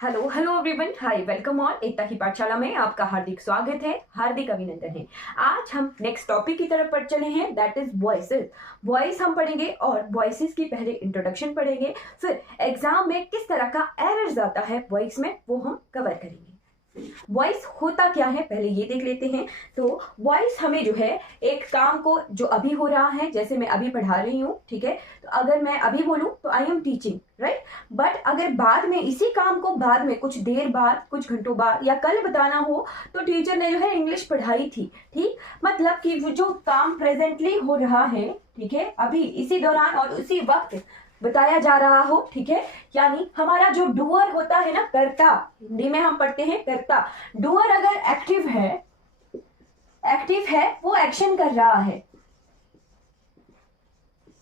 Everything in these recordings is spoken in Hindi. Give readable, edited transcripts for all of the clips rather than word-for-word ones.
Hello hello everyone, hi, welcome on Ekta की पाठशाला में आपका हार्दिक स्वागत है, हार्दिक अभिनंदन है। आज हम नेक्स्ट टॉपिक की तरफ बढ़ चले हैं, दैट इज वॉइसेस। वॉइस हम पढ़ेंगे और वॉइसेस की पहले इंट्रोडक्शन पढ़ेंगे, फिर एग्जाम में किस तरह का एरर्स आता है वॉइस में वो हम कवर करेंगे। वॉइस होता क्या है पहले ये देख लेते हैं। तो वॉइस हमें जो है एक काम को जो अभी हो रहा है, जैसे मैं अभी पढ़ा रही हूँ, ठीक है, तो अगर मैं अभी बोलूँ तो I am teaching, right. But अगर बाद में इसी काम को बाद में कुछ देर बाद, कुछ घंटों बाद या कल बताना हो तो टीचर ने जो है इंग्लिश पढ़ाई थी, ठीक। मतलब कि वो जो काम प्रेजेंटली हो रहा है, ठीक है, अभी इसी दौरान और उसी वक्त बताया जा रहा हो, ठीक है। यानी हमारा जो डूअर होता है ना, कर्ता, हिंदी में हम पढ़ते हैं कर्ता। डूअर अगर एक्टिव है वो एक्शन कर रहा है,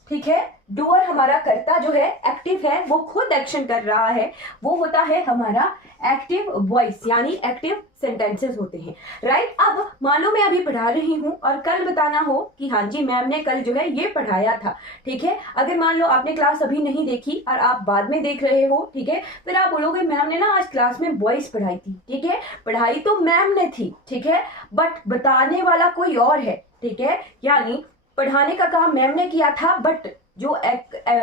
ठीक है। डूअर हमारा कर्ता जो है एक्टिव है, वो खुद एक्शन कर रहा है, वो होता है हमारा एक्टिव वॉइस, यानी एक्टिव सेंटेंसेस होते हैं, राइट। अब मान लो मैं अभी पढ़ा रही हूं और कल बताना हो कि हाँ जी मैम ने कल जो है ये पढ़ाया था, ठीक है। अगर मान लो आपने क्लास अभी नहीं देखी और आप बाद में देख रहे हो, ठीक है, फिर आप बोलोगे मैम ने ना आज क्लास में वॉइस पढ़ाई थी, ठीक है। पढ़ाई तो मैम ने थी, ठीक है, बट बताने वाला कोई और है, ठीक है। यानी पढ़ाने का काम मैम ने किया था, बट जो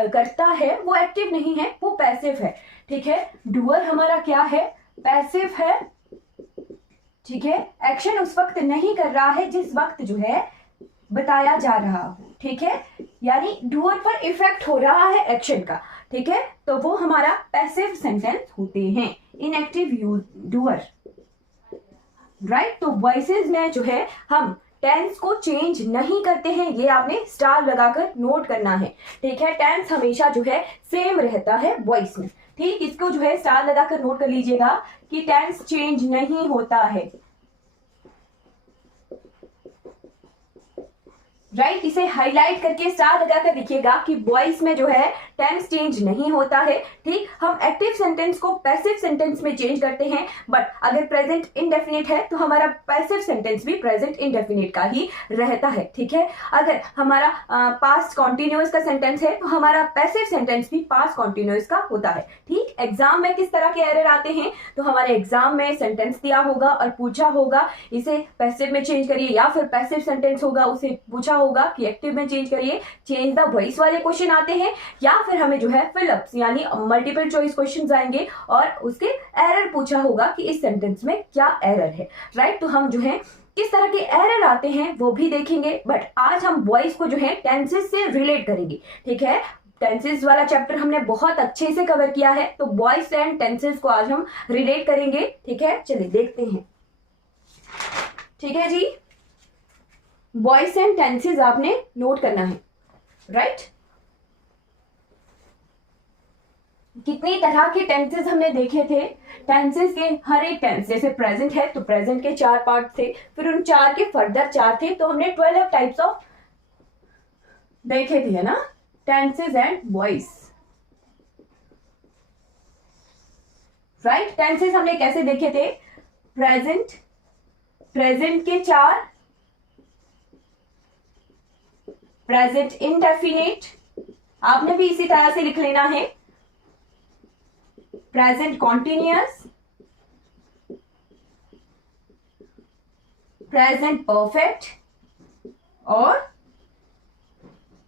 करता है वो एक्टिव नहीं है, वो पैसिव है, ठीक है। डूअर हमारा क्या है, पैसिव है, ठीक है। एक्शन उस वक्त नहीं कर रहा है जिस वक्त जो है बताया जा रहा हो, ठीक है। यानी डूअर पर इफेक्ट हो रहा है एक्शन का, ठीक है, तो वो हमारा पैसिव सेंटेंस होते हैं, इनएक्टिव डूअर, राइट। तो वॉइसेस में जो है हम टेंस को चेंज नहीं करते हैं, ये आपने स्टार लगाकर नोट करना है, ठीक है। टेंस हमेशा जो है सेम रहता है वॉइस में, ठीक। इसको जो है स्टार लगाकर नोट कर लीजिएगा कि टेंस चेंज नहीं होता है, राइट। इसे हाईलाइट करके स्टार लगाकर लिखिएगा कि वॉइस में जो है टेंस चेंज नहीं होता है, ठीक। हम एक्टिव सेंटेंस को पैसिव सेंटेंस में चेंज करते हैं, बट अगर प्रेजेंट इंडेफिनिट है तो हमारा पैसिव सेंटेंस भी प्रेजेंट इंडेफिनिट का ही रहता है, ठीक है। अगर हमारा पास्ट कॉन्टिन्यूअस का सेंटेंस है तो हमारा पैसिव सेंटेंस भी पास्ट कॉन्टिन्यूअस का होता है, ठीक। एग्जाम में किस तरह के एरर आते हैं, तो हमारे एग्जाम में सेंटेंस दिया होगा और पूछा होगा इसे पैसिव में चेंज करिए, या फिर पैसिव सेंटेंस होगा उसे पूछा होगा कि एक्टिव में चेंज करिए, चेंज द वॉइस वाले क्वेश्चन आते हैं, या फिर हमें जो है फिलअप्स यानी मल्टीपल चॉइस क्वेश्चंस आएंगे और उसके एरर पूछा होगा कि इस सेंटेंस में क्या एरर है, राइट। तो हम जो है किस तरह के एरर आते हैं वो भी देखेंगे, बट आज हम वॉइस को जो है टेंसेस से रिलेट करेंगे, ठीक है। टेंसेस वाला चैप्टर हमने बहुत अच्छे से कवर किया है, तो वॉइस एंड टेंसेस को आज हम रिलेट करेंगे, ठीक है। चलिए देखते हैं, ठीक है जी। वॉइस एंड टेंसेस आपने नोट करना है, राइट। कितनी तरह के टेंसेस हमने देखे थे। टेंसेस के हर एक टेंस, जैसे प्रेजेंट है तो प्रेजेंट के 4 पार्ट थे, फिर उन 4 के फर्दर 4 थे, तो हमने 12 टाइप्स ऑफ देखे थे, है ना, tenses and voice, right. Tenses हमने कैसे देखे थे, प्रेजेंट के 4, प्रेजेंट इंडेफिनिट, आपने भी इसी तरह से लिख लेना है, प्रेजेंट कॉन्टिन्यूअस, प्रेजेंट परफेक्ट और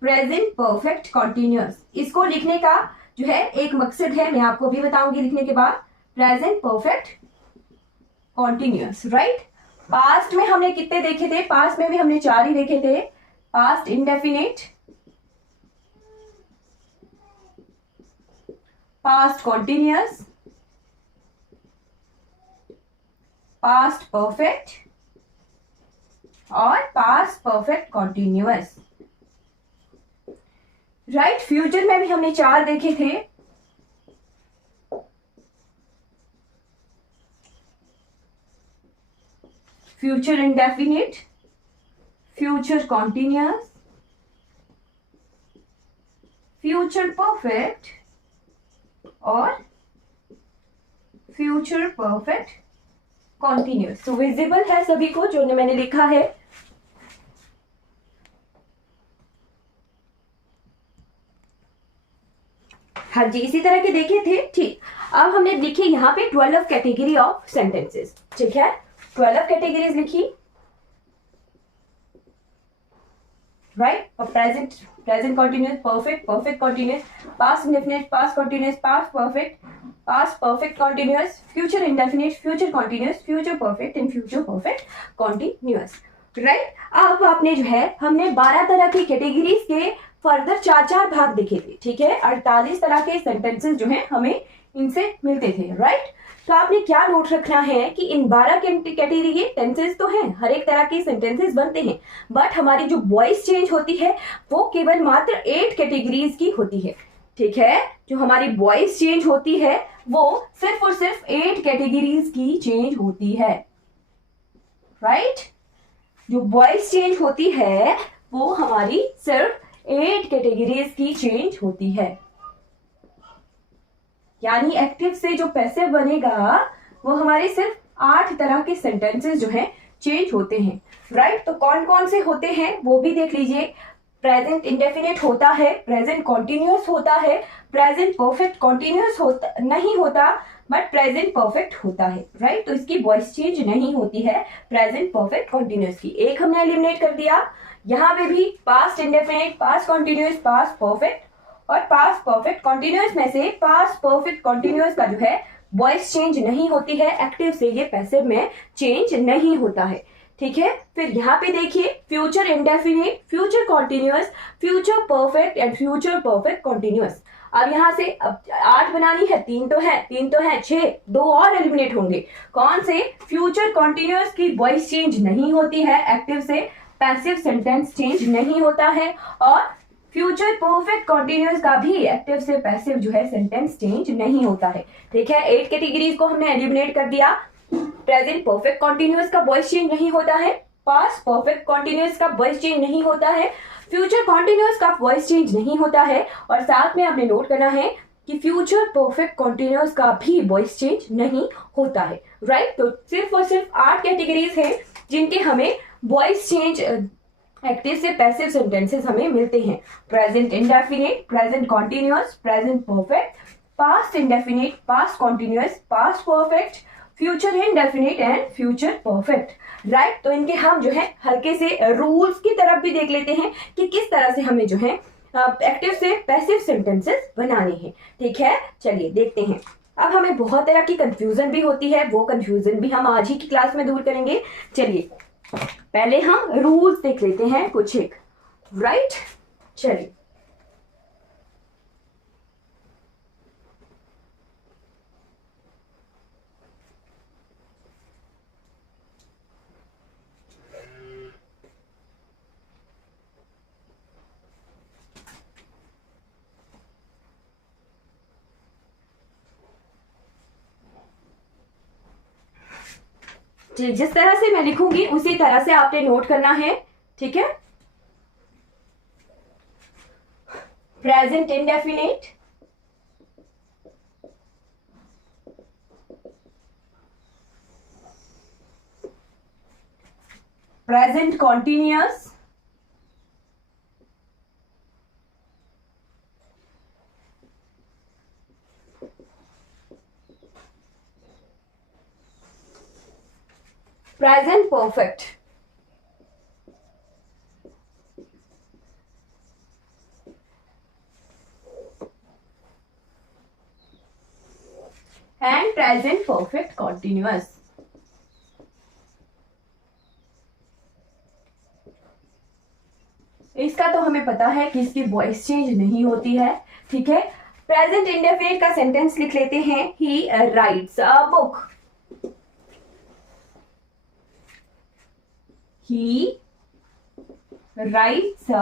प्रेजेंट परफेक्ट कॉन्टिन्यूअस। इसको लिखने का जो है एक मकसद है, मैं आपको भी बताऊंगी लिखने के बाद, present perfect continuous, right. Past में हमने कितने देखे थे, पास्ट में भी हमने 4 ही देखे थे, past indefinite, past continuous, past perfect और past perfect continuous, right. Future में भी हमने 4 देखे थे, future indefinite, future continuous, future perfect और फ्यूचर परफेक्ट कॉन्टिन्यूअस। तो विजिबल है सभी को जो मैंने लिखा है, हाँ जी, इसी तरह के देखे थे। ठीक, अब हमने लिखी यहाँ पे 12 कैटेगरी ऑफ सेंटेंसेस। ठीक है, 12 कैटेगरीज लिखी, राइट। और present, present continuous, perfect, perfect continuous, past indefinite, past continuous, past perfect, past perfect continuous, future indefinite, future continuous, future perfect and future perfect continuous, right. अब आपने जो है, हमने 12 तरह की कैटेगरीज के फर्दर 4-4 भाग देखे थे। ठीक है, 48 तरह के सेंटेंसेस जो हैं हमें इनसे मिलते थे, राइट। तो आपने क्या नोट रखना है कि इन 12 कैटेगरी के टेंसेस तो हैं, हर एक तरह के सेंटेंसेस बनते हैं, बट हमारी जो वॉइस चेंज होती है वो केवल मात्र 8 कैटेगरीज की होती है। ठीक है, जो हमारी वॉइस चेंज होती है वो सिर्फ और सिर्फ 8 कैटेगरीज की चेंज होती है, राइट। जो वॉइस चेंज होती है वो हमारी सिर्फ 8 कैटेगरीज की चेंज होती है, यानी एक्टिव से जो पैसिव बनेगा वो हमारे सिर्फ 8 तरह के सेंटेंसेस जो हैं चेंज होते हैं, राइट। तो कौन कौन से होते हैं वो भी देख लीजिए। प्रेजेंट इंडेफिनिट होता है, प्रेजेंट कॉन्टिन्यूस होता है, प्रेजेंट परफेक्ट कॉन्टिन्यूस होता नहीं होता, बट प्रेजेंट परफेक्ट होता है, राइट। तो इसकी वॉइस चेंज नहीं होती है प्रेजेंट परफेक्ट कॉन्टिन्यूस की। एक हमने एलिमिनेट कर दिया। यहाँ पे भी past indefinite, past continuous, past perfect और पास्ट परफेक्ट कॉन्टिन्यूस में से पास्ट परफेक्ट कॉन्टिन्यूस का जो है वॉइस चेंज नहीं होती है, एक्टिव से ये पैसिव में चेंज नहीं होता है। ठीक है, फिर यहाँ पे देखिए future indefinite, future continuous, future perfect and future perfect continuous. अब यहाँ से अब 8 बनानी है, 3 तो है 6, 2 और एलिमिनेट होंगे। कौन से? फ्यूचर कॉन्टिन्यूस की वॉइस चेंज नहीं होती है, एक्टिव से पैसिव सेंटेंस चेंज नहीं होता है, और फ्यूचर परफेक्ट कॉन्टिन्यूस का भी एक्टिव से पैसिव जो है सेंटेंस चेंज नहीं होता है। ठीक है, 8 कैटेगरीज को हमने एलिमिनेट कर दिया। प्रेजेंट परफेक्ट कॉन्टिन्यूस का वॉइस चेंज नहीं होता है, पास्ट परफेक्ट कॉन्टिन्यूस का वॉइस चेंज नहीं होता है, फ्यूचर कॉन्टिन्यूस का वॉइस चेंज नहीं होता है, और साथ में आपने नोट करना है कि फ्यूचर परफेक्ट कॉन्टिन्यूस का भी वॉइस चेंज नहीं होता है, राइट। तो सिर्फ और सिर्फ 8 कैटेगरीज हैं जिनके हमें वॉइस चेंज एक्टिव से पैसिव सेंटेंसेस हमें मिलते हैं। Present indefinite, present continuous, present perfect, past indefinite, past continuous, past perfect, future indefinite and future perfect, right. तो इनके हम जो है हल्के से रूल्स की तरफ भी देख लेते हैं कि किस तरह से हमें जो है एक्टिव से पैसिव सेंटेंसेस बनाने हैं। ठीक है, चलिए देखते हैं। अब हमें बहुत तरह की कंफ्यूजन भी होती है, वो कंफ्यूजन भी हम आज ही की क्लास में दूर करेंगे। चलिए पहले हम रूल्स देख लेते हैं कुछ एक, राइट। चलिए जिस तरह से मैं लिखूंगी उसी तरह से आपने नोट करना है। ठीक है, present indefinite, present continuous, present perfect, and present perfect continuous. इसका तो हमें पता है कि इसकी वॉइस चेंज नहीं होती है। ठीक है, प्रेजेंट इंडेफिनिट का सेंटेंस लिख लेते हैं, ही writes a book, he writes a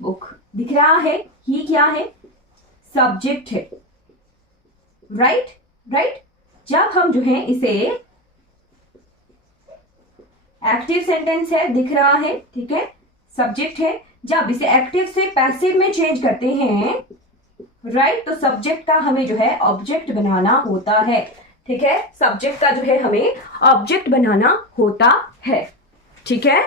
book। दिख रहा है ही क्या है? सब्जेक्ट है, राइट राइट। जब हम जो है इसे एक्टिव सेंटेंस है, दिख रहा है, ठीक है, सब्जेक्ट है, जब इसे एक्टिव से पैसिव में चेंज करते हैं, राइट, तो सब्जेक्ट का हमें जो है ऑब्जेक्ट बनाना होता है। ठीक है, सब्जेक्ट का जो है हमें ऑब्जेक्ट बनाना होता है। ठीक है,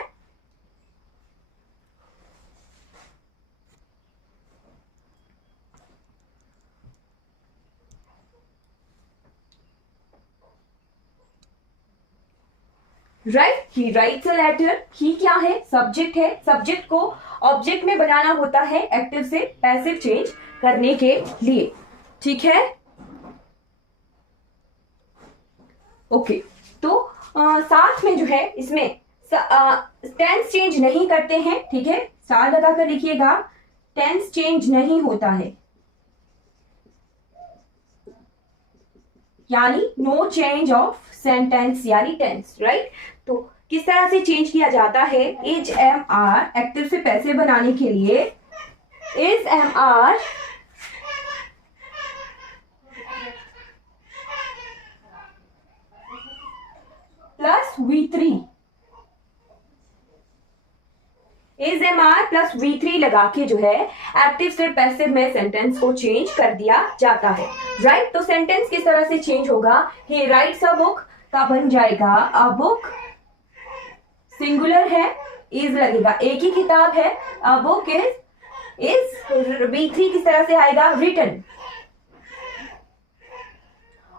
right, he writes a letter. He क्या है? सब्जेक्ट है। सब्जेक्ट को ऑब्जेक्ट में बनाना होता है एक्टिव से पैसिव चेंज करने के लिए। ठीक है, ओके। तो साथ में जो है इसमें टेंस चेंज नहीं करते हैं। ठीक है, स्टार लगाकर लिखिएगा, टेंस चेंज नहीं होता है, यानी नो चेंज ऑफ सेंटेंस यानी टेंस। राइट, तो किस तरह से चेंज किया जाता है? इज एम आर एक्टिव से पैसिव बनाने के लिए is am are plus V3, is am are plus V3 लगा के जो है एक्टिव से पैसिव में सेंटेंस को चेंज कर दिया जाता है। राइट, तो सेंटेंस किस तरह से चेंज होगा? ही राइट्स अ बुक का बन जाएगा अ बुक, सिंगुलर है, इज लगेगा, एक ही किताब है, अ बुक इज V3 किस तरह से आएगा? रिटन।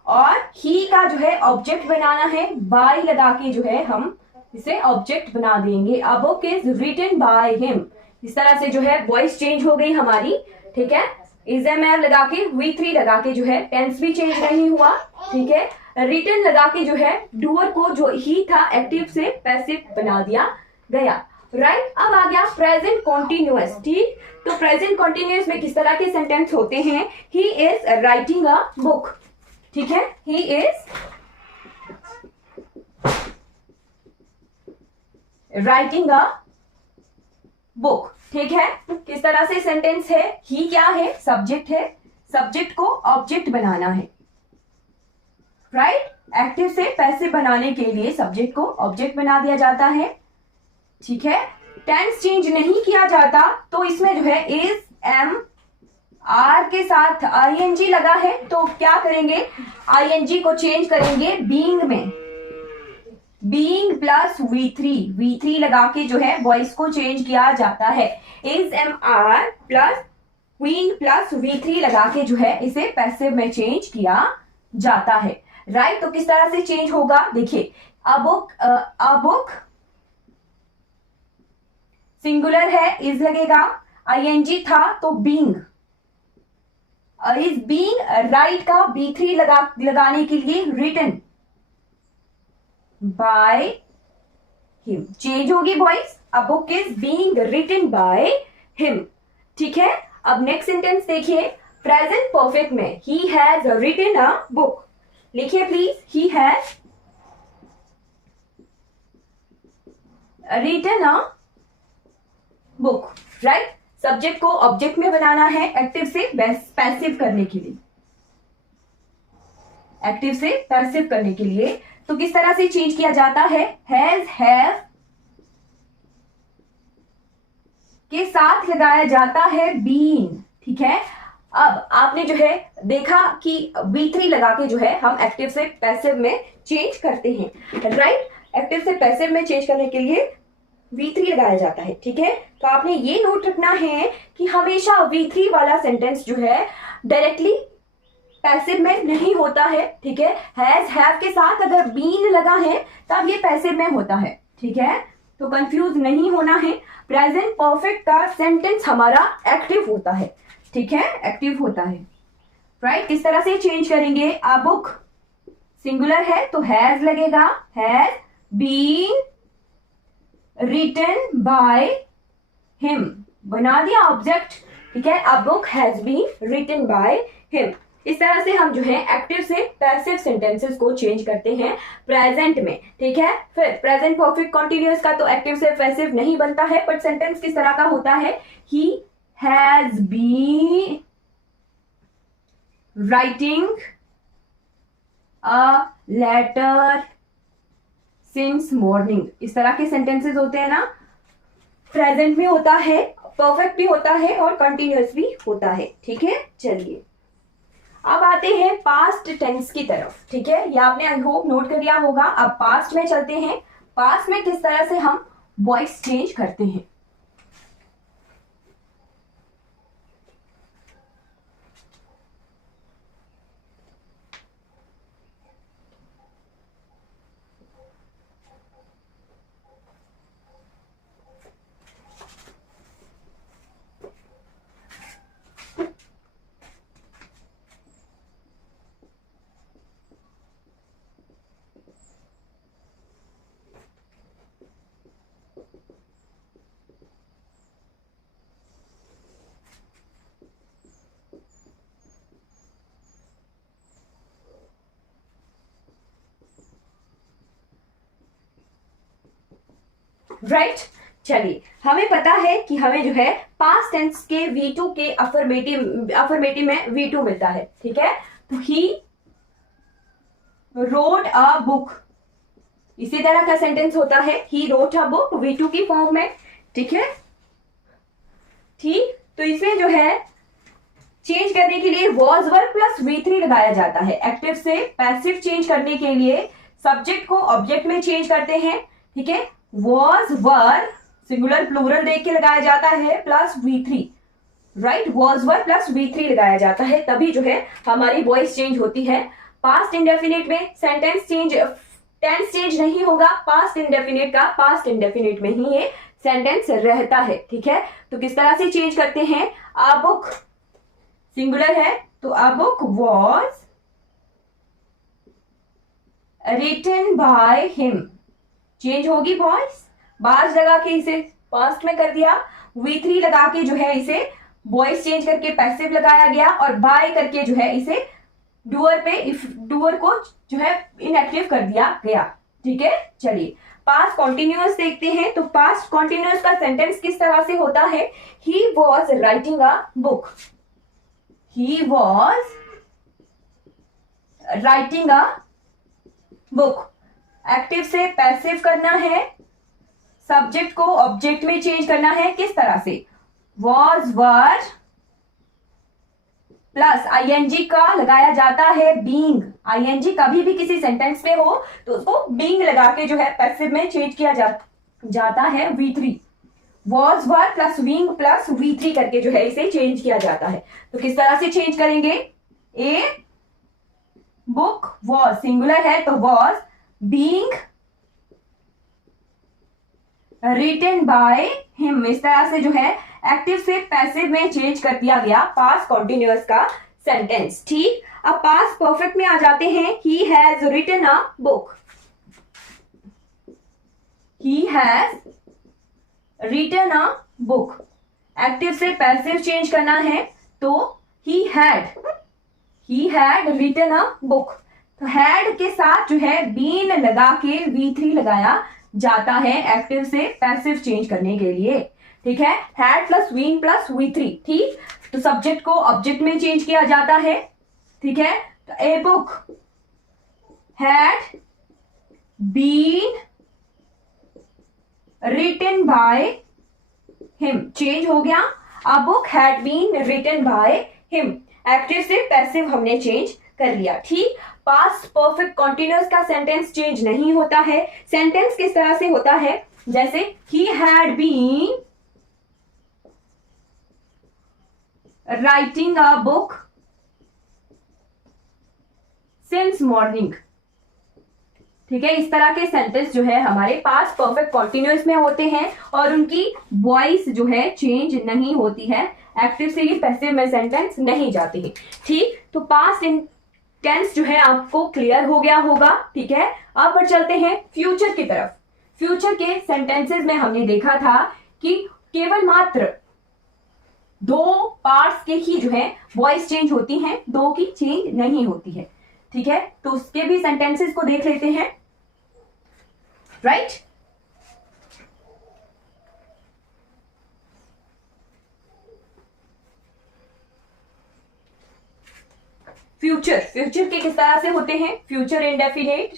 और ही का जो है ऑब्जेक्ट बनाना है, बाय लगा के जो है हम इसे ऑब्जेक्ट बना देंगे, a book is written by him. इस तरह से जो है वॉइस चेंज हो गई हमारी। ठीक है, इज एम आर लगा के V3 लगा के जो है टेंस भी चेंज नहीं हुआ। ठीक है, रिटन लगा के जो है डूअर को जो ही था एक्टिव से पैसिव बना दिया गया। राइट, अब आ गया प्रेजेंट कॉन्टिन्यूअस। ठीक, तो प्रेजेंट कॉन्टिन्यूअस में किस तरह के सेंटेंस होते हैं? He is writing a book. ठीक है, he is writing a book. ठीक है, किस तरह से सेंटेंस है? ही क्या है? सब्जेक्ट है, सब्जेक्ट को ऑब्जेक्ट बनाना है। राइट, एक्टिव से पैसिव बनाने के लिए सब्जेक्ट को ऑब्जेक्ट बना दिया जाता है। ठीक है, टेंस चेंज नहीं किया जाता, तो इसमें जो है इज एम आर के साथ आईएनजी लगा है, तो क्या करेंगे? आईएनजी को चेंज करेंगे बीइंग में, बीइंग प्लस V3 लगा के जो है वॉइस को चेंज किया जाता है। Is am are plus being plus V3 लगा के जो है इसे पैसिव में चेंज किया जाता है। राइट, तो किस तरह से चेंज होगा? देखिए, अ बुक सिंगुलर है, इज लगेगा, आईएनजी था तो बीइंग, इज बीइंग राइट का B3 लगाने के लिए रिटन बाय हिम, चेंज होगी voice, a book is being written by him. ठीक है, अब नेक्स्ट सेंटेंस देखिए, प्रेजेंट परफेक्ट में he has written a book. लिखिए please, he has written a book. Right, subject को ऑब्जेक्ट में बनाना है एक्टिव से पैसिव करने के लिए, एक्टिव से पैसिव करने के लिए। तो किस तरह से चेंज किया जाता है? हैज हैव के साथ लगाया जाता है बीन। ठीक है, अब आपने जो है देखा कि V3 लगा के जो है हम एक्टिव से पैसिव में चेंज करते हैं। राइट, एक्टिव से पैसिव में चेंज करने के लिए V3 लगाया जाता है। ठीक है, तो आपने ये नोट रखना है कि हमेशा V3 वाला सेंटेंस जो है डायरेक्टली पैसिव में नहीं होता है। ठीक है, हैज हैव के साथ अगर बीन लगा है तब ये पैसिव में होता है। ठीक है, तो कंफ्यूज नहीं होना है। प्रेजेंट परफेक्ट का सेंटेंस हमारा एक्टिव होता है। ठीक है, एक्टिव होता है। राइट, किस तरह से चेंज करेंगे? अ बुक सिंगुलर है तो हैज लगेगा, has been written by him, बना दिया ऑब्जेक्ट। ठीक है, a book has been written by him. इस तरह से हम जो है एक्टिव से पैसिव सेंटेंसेस को चेंज करते हैं प्रेजेंट में। ठीक है, फिर प्रेजेंट परफेक्ट कॉन्टिन्यूअस का तो एक्टिव से पैसिव नहीं बनता है, बट सेंटेंस किस तरह का होता है? He has been writing a letter since morning. इस तरह के सेंटेंसेस होते हैं ना, प्रेजेंट भी होता है, परफेक्ट भी होता है और कंटिन्यूअस भी होता है। ठीक है, चलिए अब आते हैं पास्ट टेंस की तरफ। ठीक है, ये आपने आई होप नोट कर लिया होगा। अब पास्ट में चलते हैं, पास्ट में किस तरह से हम वॉइस चेंज करते हैं। राइट। चलिए, हमें पता है कि हमें जो है पास्ट टेंस के V2 के अफर्मेटिव में V2 मिलता है, ठीक है। तो ही रोट अ बुक, इसी तरह का सेंटेंस होता है he wrote a book V2 की फॉर्म में, ठीक है। ठीक, तो इसमें जो है चेंज करने के लिए वॉज वर प्लस V3 लगाया जाता है। एक्टिव से पैसिव चेंज करने के लिए सब्जेक्ट को ऑब्जेक्ट में चेंज करते हैं, ठीक है। वॉज वर सिंगुलर प्लूरल देख के लगाया जाता है plus V3, right. Was were plus V3 लगाया जाता है, तभी जो है हमारी वॉइस चेंज होती है। पास्ट इंडेफिनिट में सेंटेंस चेंज, टेंस चेंज नहीं होगा। पास्ट इंडेफिनिट का पास्ट इंडेफिनिट में ही ये सेंटेंस रहता है, ठीक है। तो किस तरह से चेंज करते हैं? अ बुक सिंगुलर है तो a book was written by him, change होगी वॉइस। बाज लगा के इसे पास्ट में कर दिया, V3 लगा के जो है इसे वॉइस चेंज करके पैसिव लगाया गया, और बाय करके जो है इसे डूअर पे, इफ डूअर को जो है इनएक्टिव कर दिया गया, ठीक है। चलिए, पास्ट कॉन्टिन्यूअस देखते हैं। तो पास्ट कॉन्टिन्यूअस का सेंटेंस किस तरह से होता है? He was writing a book, he was writing a book. Active से पैसिव करना है, सब्जेक्ट को ऑब्जेक्ट में चेंज करना है। किस तरह से? वॉज वर प्लस ING का लगाया जाता है बीइंग। ING कभी भी किसी सेंटेंस में हो तो उसको बीइंग लगा के जो है पैसिव में चेंज किया जाता है V3। Was were plus being plus V3 करके जो है इसे चेंज किया जाता है। तो किस तरह से चेंज करेंगे? ए बुक वॉज सिंगुलर है तो was being written by him, इस तरह से जो है एक्टिव से पैसिव में चेंज कर दिया गया पास्ट कॉन्टिन्यूअस का सेंटेंस, ठीक। अब पास्ट परफेक्ट में आ जाते हैं। He has written a book, he has written a book. Active से पैसिव चेंज करना है तो he had written a book. तो हैड के साथ जो है बीन लगा के V3 लगाया जाता है एक्टिव से पैसिव चेंज करने के लिए, ठीक है। Had plus been plus V3, ठीक। तो सब्जेक्ट को ऑब्जेक्ट में चेंज किया जाता है, ठीक है। तो a book had been written by him, change हो गया। A book had been written by him, active से पैसिव हमने चेंज कर लिया, ठीक। पास्ट परफेक्ट कॉन्टिन्यूअस का सेंटेंस चेंज नहीं होता है। सेंटेंस किस तरह से होता है? जैसे he had been writing a book since morning, ठीक है। इस तरह के सेंटेंस जो है हमारे पास्ट परफेक्ट कॉन्टिन्यूअस में होते हैं और उनकी वॉइस जो है चेंज नहीं होती है। एक्टिव से ही पैसिव में सेंटेंस नहीं जाते हैं, ठीक। तो पास्ट टेंस जो है आपको क्लियर हो गया होगा, ठीक है। अब पर चलते हैं फ्यूचर की तरफ। फ्यूचर के सेंटेंसेस में हमने देखा था कि केवल मात्र 2 पार्ट्स के ही जो है वॉइस चेंज होती हैं, 2 की चेंज नहीं होती है, ठीक है। तो उसके भी सेंटेंसेस को देख लेते हैं, राइट। फ्यूचर के किस तरह से होते हैं? Future indefinite,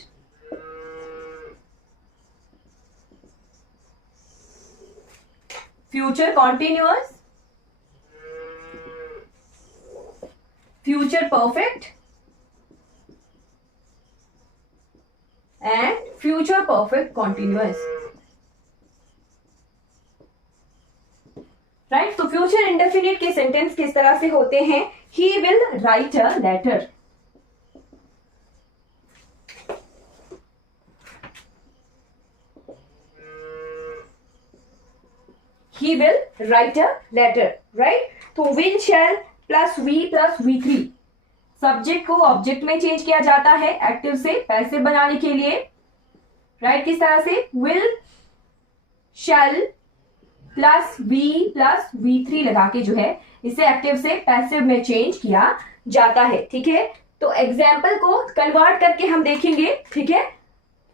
future continuous, future perfect and future perfect continuous, right. तो फ्यूचर इंडेफिनिट के सेंटेंस किस तरह से होते हैं? He will write a letter, he will write a letter, right। तो will shall plus V plus V3, subject को ऑब्जेक्ट में चेंज किया जाता है एक्टिव से पैसिव बनाने के लिए, राइट। किस तरह से? will shall plus V plus V3 लगा के जो है इसे एक्टिव से पैसिव में चेंज किया जाता है, ठीक है। तो एग्जाम्पल को कन्वर्ट करके हम देखेंगे, ठीक है।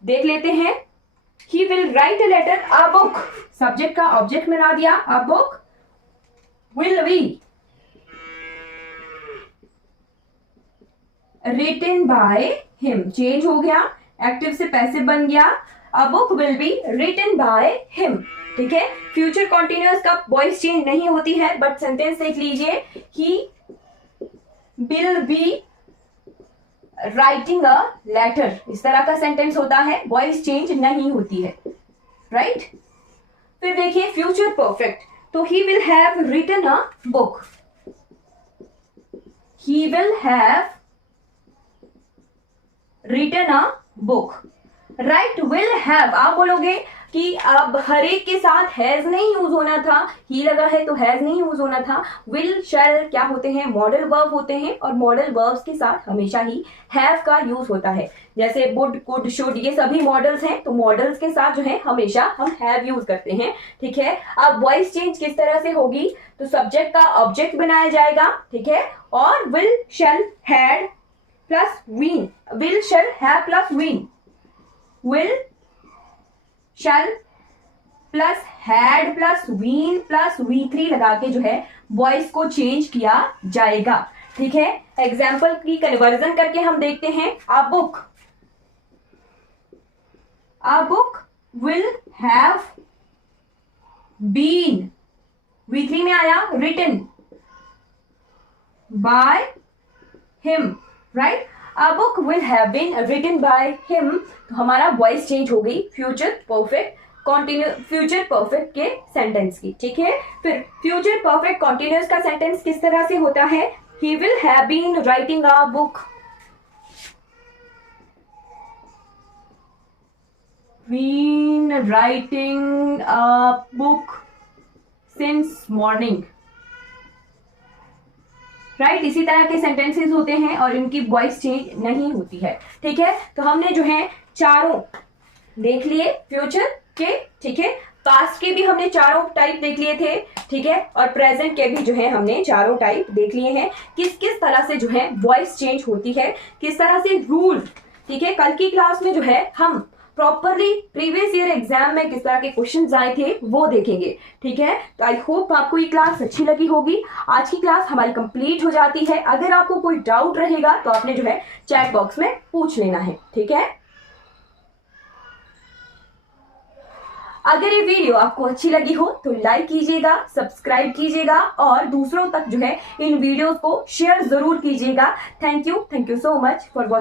देख लेते हैं। He will write a letter, a book, subject का ऑब्जेक्ट बना दिया, a book will be written by him, change हो गया, एक्टिव से पैसिव बन गया, a book will be written by him. ठीक है, फ्यूचर कॉन्टिन्यूअस का वॉइस चेंज नहीं होती है, बट सेंटेंस देख लीजिए, he will be writing a letter, इस तरह का सेंटेंस होता है, वॉइस चेंज नहीं होती है, राइट। फिर देखिए फ्यूचर परफेक्ट, तो he will have written a book, he will have written a book, right. Will have आप बोलोगे कि अब हर एक के साथ हैज नहीं यूज होना था, ही लगा है तो हैज नहीं यूज होना था। विल शैल क्या होते हैं, मॉडल वर्ब होते हैं, और मॉडल वर्ब्स के साथ हमेशा ही हैव का यूज होता है, जैसे वुड, कुड, शुड, ये सभी मॉडल्स हैं, तो मॉडल्स के साथ जो है हमेशा हम हैव यूज करते हैं। ठीक है, अब वॉइस चेंज किस तरह से होगी, तो सब्जेक्ट का ऑब्जेक्ट बनाया जाएगा, ठीक है, और will shell had plus Wien, will shall have plus Wien, will shell plus had plus Wien plus V3 लगा के जो है वॉइस को चेंज किया जाएगा। ठीक है, एग्जाम्पल की कन्वर्जन करके हम देखते हैं। A book will have been, V3 में आया written by him, right. A book will have been written by him, तो हमारा वॉइस चेंज हो गई फ्यूचर परफेक्ट फ्यूचर परफेक्ट के सेंटेंस की। ठीक है, फिर फ्यूचर परफेक्ट कॉन्टिन्यूअस का सेंटेंस किस तरह से होता है, he will have been writing a book, been writing a book since morning, right. इसी तरह के सेंटेंसेस होते हैं और इनकी वॉइस चेंज नहीं होती है। ठीक है, तो हमने जो है चारों देख लिए फ्यूचर के, ठीक है, पास्ट के भी हमने चारों टाइप देख लिए थे, ठीक है, और प्रेजेंट के भी जो है हमने चारों टाइप देख लिए हैं, किस किस तरह से जो है वॉइस चेंज होती है, किस तरह से रूल। ठीक है, कल की क्लास में जो है हम प्रॉपरली प्रीवियस ईयर एग्जाम में किस तरह के क्वेश्चंस आए थे वो देखेंगे। ठीक है, तो आई होप आपको ये क्लास अच्छी लगी होगी। आज की क्लास हमारी कंप्लीट हो जाती है। अगर आपको कोई डाउट रहेगा तो आपने जो है चैट बॉक्स में पूछ लेना है। ठीक है, अगर ये वीडियो आपको अच्छी लगी हो तो लाइक कीजिएगा, सब्सक्राइब कीजिएगा और दूसरों तक जो है इन वीडियोस को शेयर जरूर कीजिएगा। Thank you so much for watching.